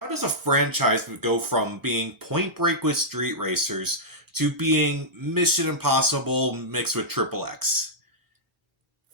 How does a franchise go from being Point Break with Street Racers to being Mission Impossible mixed with Triple X?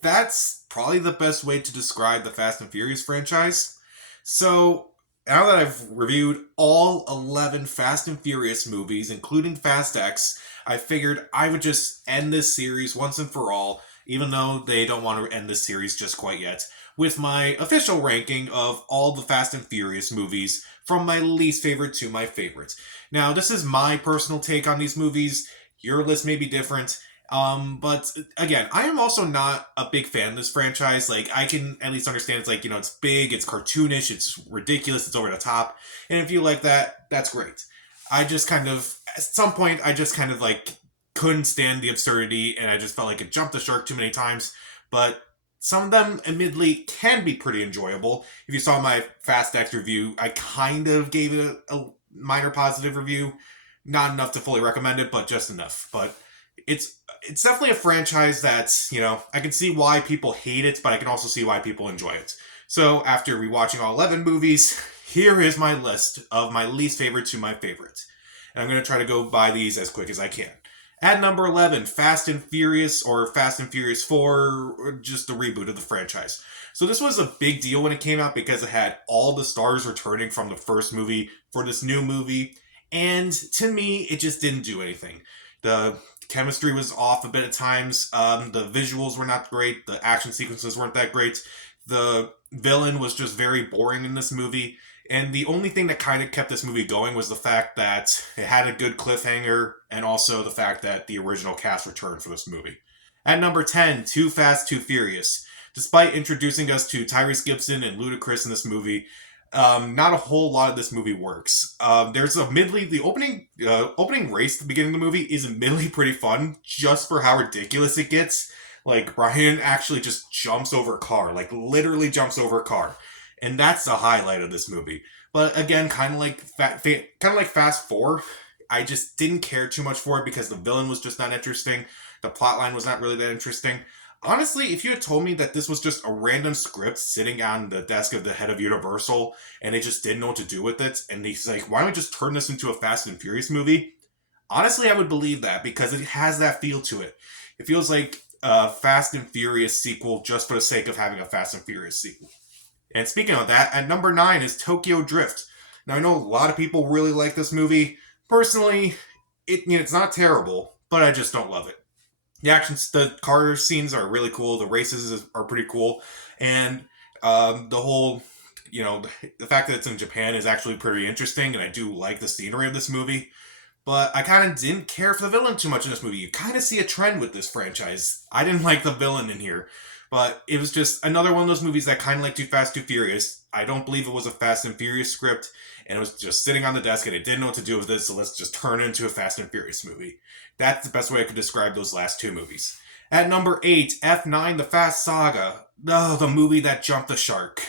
That's probably the best way to describe the Fast and Furious franchise. So, now that I've reviewed all 11 Fast and Furious movies, including Fast X, I figured I would just end this series once and for all, even though they don't want to end this series just quite yet, with my official ranking of all the Fast and Furious movies from my least favorite to my favorite. Now, this is my personal take on these movies. Your list may be different. But again, I am also not a big fan of this franchise. Like, I can at least understand it's like, it's big, it's cartoonish, it's ridiculous, it's over the top. And if you like that, that's great. I just kind of, at some point, I just kind of like couldn't stand the absurdity and I just felt like it jumped the shark too many times. But some of them, admittedly, can be pretty enjoyable. If you saw my Fast X review, I kind of gave it a minor positive review. Not enough to fully recommend it, but just enough. But it's it's definitely a franchise that's, I can see why people hate it, but I can also see why people enjoy it. So after rewatching all 11 movies, here is my list of my least favorite to my favorite. And I'm going to try to go by these as quick as I can. At number 11, Fast and Furious, or Fast and Furious 4, or just the reboot of the franchise. So this was a big deal when it came out because it had all the stars returning from the first movie for this new movie. And to me, it just didn't do anything. The chemistry was off a bit at times. The visuals were not great. The action sequences weren't that great. The villain was just very boring in this movie. And the only thing that kind of kept this movie going was the fact that it had a good cliffhanger and also the fact that the original cast returned for this movie. At number 10, Too Fast, Too Furious. Despite introducing us to Tyrese Gibson and Ludacris in this movie, not a whole lot of this movie works. There's admittedly the opening race at the beginning of the movie is admittedly pretty fun, just for how ridiculous it gets. Like Brian actually just jumps over a car, like literally jumps over a car, and that's the highlight of this movie. But again, kind of like Fast Four, I just didn't care too much for it because the villain was just not interesting. The plotline was not really that interesting. Honestly, if you had told me that this was just a random script sitting on the desk of the head of Universal and they just didn't know what to do with it, and he's like, why don't we just turn this into a Fast and Furious movie? Honestly, I would believe that because it has that feel to it. It feels like a Fast and Furious sequel just for the sake of having a Fast and Furious sequel. And speaking of that, at number 9 is Tokyo Drift. Now, I know a lot of people really like this movie. Personally, it's not terrible, but I just don't love it. The car scenes are really cool. The races are pretty cool, and the whole, the fact that it's in Japan is actually pretty interesting. And I do like the scenery of this movie, but I kind of didn't care for the villain too much in this movie. You kind of see a trend with this franchise. I didn't like the villain in here, but it was just another one of those movies that kind of like Too Fast, Too Furious. I don't believe it was a Fast and Furious script, and it was just sitting on the desk and it didn't know what to do with it, so let's just turn it into a Fast and Furious movie. That's the best way I could describe those last two movies. At number 8, F9 The Fast Saga. Oh, the movie that jumped the shark.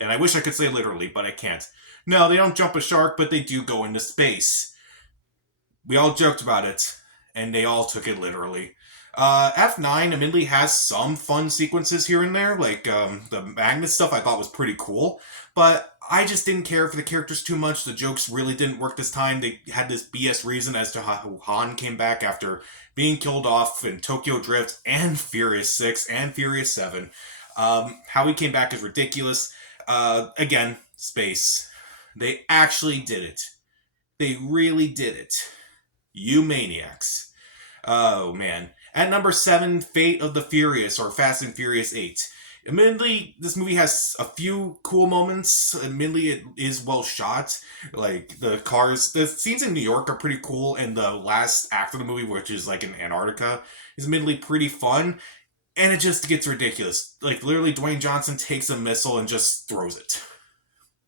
And I wish I could say literally, but I can't. No, they don't jump a shark, but they do go into space. We all joked about it, and they all took it literally. F9 admittedly has some fun sequences here and there, like the magnet stuff I thought was pretty cool, but I just didn't care for the characters too much. The jokes really didn't work this time. They had this BS reason as to how Han came back after being killed off in Tokyo Drift and Furious 6 and Furious 7. How he came back is ridiculous. Again, space. They actually did it. They really did it. You maniacs. Oh, man. At number 7, Fate of the Furious, or Fast and Furious 8. Admittedly, this movie has a few cool moments. Admittedly, it is well shot. Like, the scenes in New York are pretty cool, and the last act of the movie, which is like in Antarctica, is admittedly pretty fun. And it just gets ridiculous. Like, literally, Dwayne Johnson takes a missile and just throws it.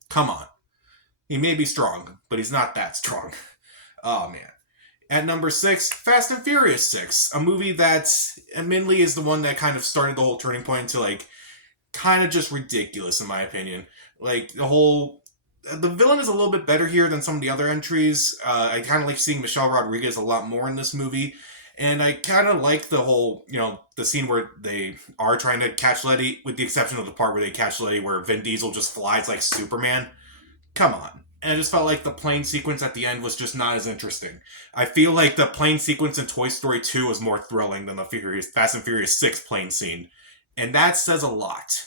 Come on. He may be strong, but he's not that strong. Oh, man. At number 6, Fast and Furious 6, a movie that admittedly is the one that kind of started the whole turning point to like kind of just ridiculous in my opinion. Like the villain is a little bit better here than some of the other entries. I kind of like seeing Michelle Rodriguez a lot more in this movie, and I kind of like the whole the scene where they are trying to catch Letty, with the exception of the part where they catch Letty, where Vin Diesel just flies like Superman. Come on. and I just felt like the plane sequence at the end was just not as interesting. I feel like the plane sequence in Toy Story 2 was more thrilling than the Fast and Furious 6 plane scene, and that says a lot.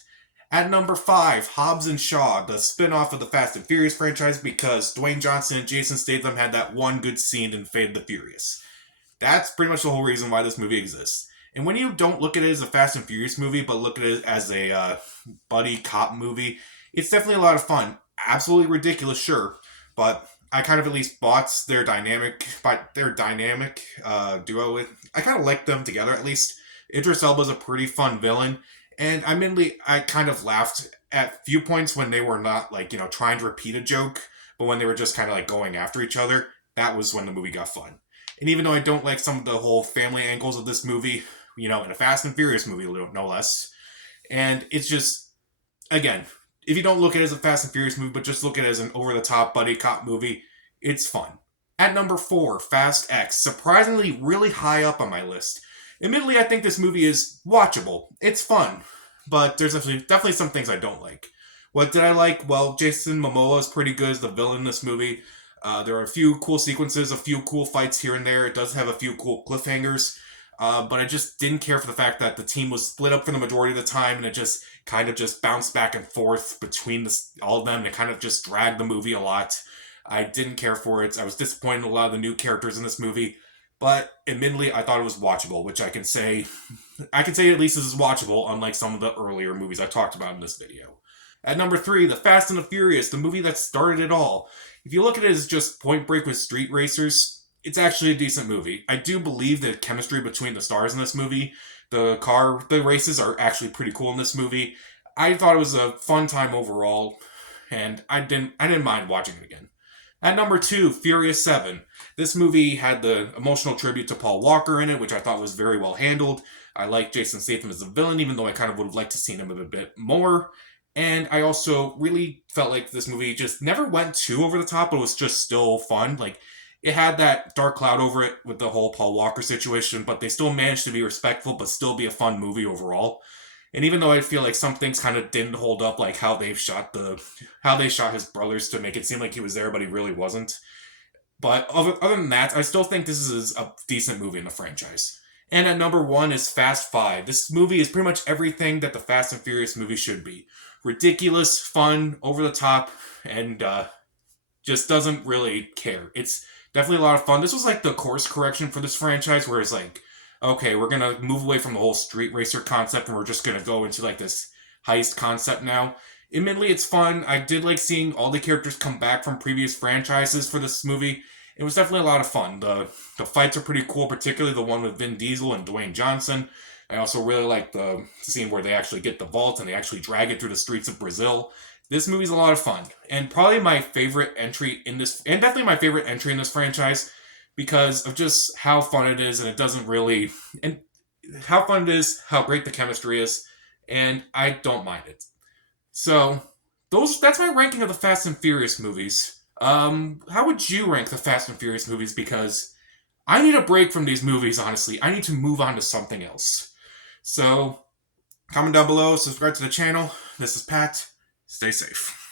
At number 5, Hobbs and Shaw, the spin-off of the Fast and Furious franchise, because Dwayne Johnson and Jason Statham had that one good scene in Fate of the Furious. That's pretty much the whole reason why this movie exists. And when you don't look at it as a Fast and Furious movie, but look at it as a buddy cop movie, it's definitely a lot of fun. Absolutely ridiculous, sure, but I kind of at least bought their dynamic duo. I kind of like them together at least. Idris Elba's a pretty fun villain, and I kind of laughed at few points when they were not trying to repeat a joke, but when they were just kind of like going after each other. That was when the movie got fun. And even though I don't like some of the whole family angles of this movie, in a Fast and Furious movie, no less, and it's just, again, if you don't look at it as a Fast and Furious movie, but just look at it as an over-the-top buddy cop movie, it's fun. At number 4, Fast X, surprisingly really high up on my list. Admittedly, I think this movie is watchable. It's fun, but there's definitely some things I don't like. What did I like? Well, Jason Momoa is pretty good as the villain in this movie. There are a few cool sequences, a few cool fights here and there. It does have a few cool cliffhangers. But I just didn't care for the fact that the team was split up for the majority of the time, and it just kind of just bounced back and forth between all of them, and it kind of just dragged the movie a lot. I didn't care for it. I was disappointed in a lot of the new characters in this movie, but admittedly, I thought it was watchable, which I can say at least this is watchable, unlike some of the earlier movies I talked about in this video. At number 3, The Fast and the Furious, the movie that started it all. If you look at it as just Point Break with street racers, it's actually a decent movie. I do believe the chemistry between the stars in this movie, the races are actually pretty cool in this movie. I thought it was a fun time overall, and I didn't mind watching it again. At number 2, Furious 7. This movie had the emotional tribute to Paul Walker in it, which I thought was very well handled. I like Jason Statham as a villain, even though I kind of would have liked to see him a bit more. And I also really felt like this movie just never went too over the top, but it was just still fun. Like, it had that dark cloud over it with the whole Paul Walker situation, but they still managed to be respectful, but still be a fun movie overall. And even though I feel like some things kind of didn't hold up, like how they shot his brothers to make it seem like he was there, but he really wasn't. But other than that, I still think this is a decent movie in the franchise. And at number 1 is Fast 5. This movie is pretty much everything that the Fast and Furious movie should be. Ridiculous, fun, over the top, and just doesn't really care. It's definitely a lot of fun. This was like the course correction for this franchise, where it's like, okay, we're going to move away from the whole street racer concept, and we're just going to go into like this heist concept now. Admittedly, it's fun. I did like seeing all the characters come back from previous franchises for this movie. It was definitely a lot of fun. The fights are pretty cool, particularly the one with Vin Diesel and Dwayne Johnson. I also really like the scene where they actually get the vault and they actually drag it through the streets of Brazil. This movie's a lot of fun, and probably my favorite entry in this, and definitely my favorite entry in this franchise, because of just how fun it is, and it doesn't really, and how fun it is, how great the chemistry is, and I don't mind it. So, that's my ranking of the Fast and Furious movies. How would you rank the Fast and Furious movies? Because I need a break from these movies, honestly. I need to move on to something else. So, comment down below, subscribe to the channel. This is Pat. Stay safe.